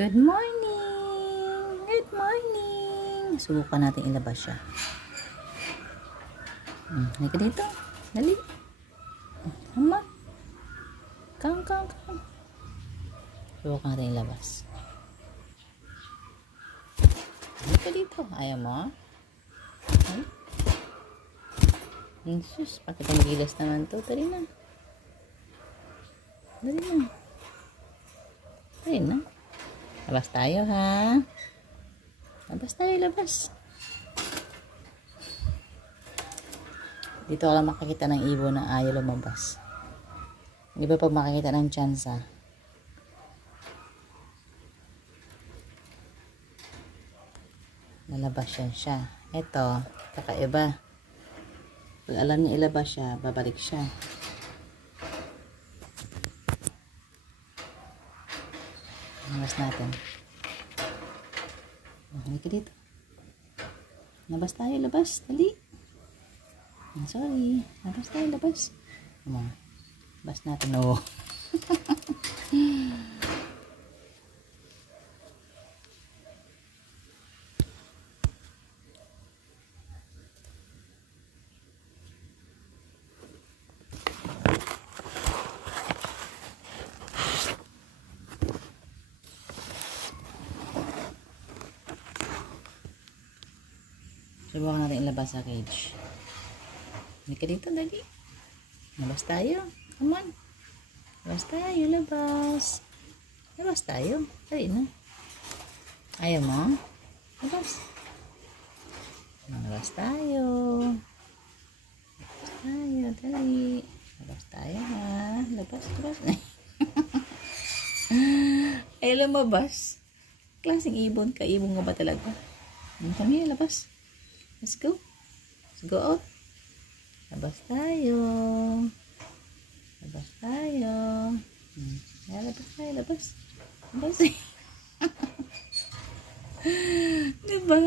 Good morning! Good morning! Subukan natin ilabas siya. Halika dito. Dali. Come on. Come. Subukan natin ilabas. Halika dito. Ayaw mo? Jesus, pagkatang gilas naman to. Dali na. Labas tayo, ha? Labas. Dito ka lang makakita ng ibon na ayaw lumabas. Hindi ba pag makakita ng tsansa? Lalabas siya. Ito, kakaiba. Pag alam niya ilabas siya, babalik siya. Labas natin. Halika dito. Labas tayo, labas. Dali. I'm sorry. Labas. Come on. Labas natin. Oh. Subukan natin ilabas sa cage. Halika dito, dali. Labas tayo. Come on. Labas tayo. Dali na. Ayaw mo? Labas tayo. Dali. Labas tayo, ha. Labas. Ayaw lumabas. Klaseng ibon ka. Ibon nga ba talaga? Kami, labas. Let's go out. Labas tayo. Labas. Diba?